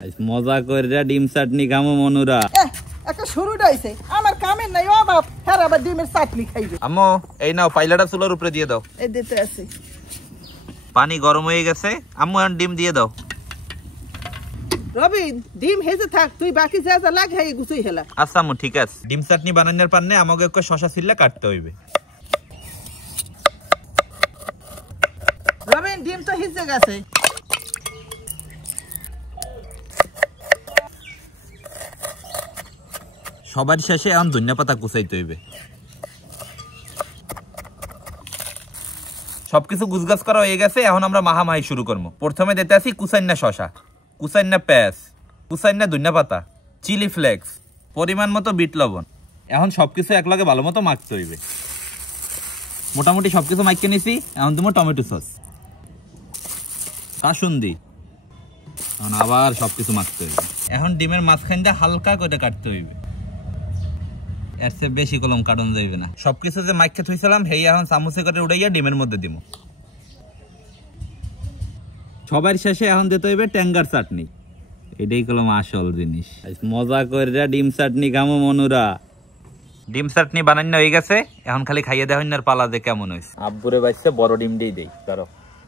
মজা কইরা ডিম চাটনি খামো মনুরা। একটা শুরুটা হইছে আমার কামের নাই অভাব, হ্যাঁ আবার ডিমের চাটনি খাইবে। আম্মু এই নাও পাইলাটা চুলার উপরে দিয়ে দাও। এই দিতে আছে। পানি গরম হয়ে গেছে, আম্মু এখন ডিম দিয়ে দাও। রবিন ডিম হেজে থাক, তুই বাকি যা যা লাগাই গুছাই হেলা। আচ্ছা আম্মু ঠিক আছে। ডিম চাটনি বানানোর পান্নে আমাকে একটু শসা ছিললে কাটতে হইবে। রবিন ডিম তো হিজে গেছে। সবার শেষে এখন ধনিয়া পাতা কুচাইতে হইবে। সবকিছু গুছগাছ করা হয়ে গেছে, এখন আমরা মাহামাহি শুরু করবো। প্রথমে দিতে আসি কুচাইনা শসা, কুচাইনা পেঁয়াজ, কুচাইনা ধনিয়া পাতা, চিলি ফ্লেক্স, পরিমাণ মতো বিট লবণ। এখন সবকিছু একলগে ভালো মতো মাখতে হইবে। মোটামুটি সবকিছু মাখিয়ে নিছি, এখন তোমার টমেটো সস, কাসুন্দি। এখন আবার সবকিছু মাখতে হইবে। এখন ডিমের মাঝখানটা হালকা করে কাটতে হইবে, এর চেয়ে বেশি কলম কাটন যাইবে না। সবকিছু যে মাইকে থইছিলাম হেই এখন চামচে করে উড়াইয়া ডিমের মধ্যে দিব। সবার শেষে এখন দিতে হইবে ট্যাঙ্গার চাটনি। এটাই কলম আসল জিনিস। মজা কইরা ডিম চাটনি খামো মনুরা। ডিম চাটনি বানানো হয়ে গেছে, এখন খালি খাইয়ে দেওয়া হইনার পালা যে কেমন হইছে। আব্বুরে বাইছে বড় ডিম দিয়ে দেই। ধরো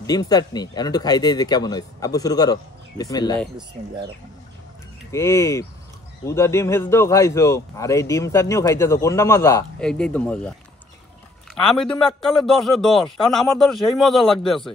ডিম চাটনি এখন একটু খাই দেই যে কেমন হইছে। আব্বু শুরু করো। বিসমিল্লাহ। এই উদা ডিম হেজ দাও খাইছো, আর এই ডিম চাটনিও খাইতেছো, কোনটা মজা? এইটাই তো মজা। আমি তুমি এককালে 10-এ 10, কারণ আমার ধর সেই মজা লাগতে আছে।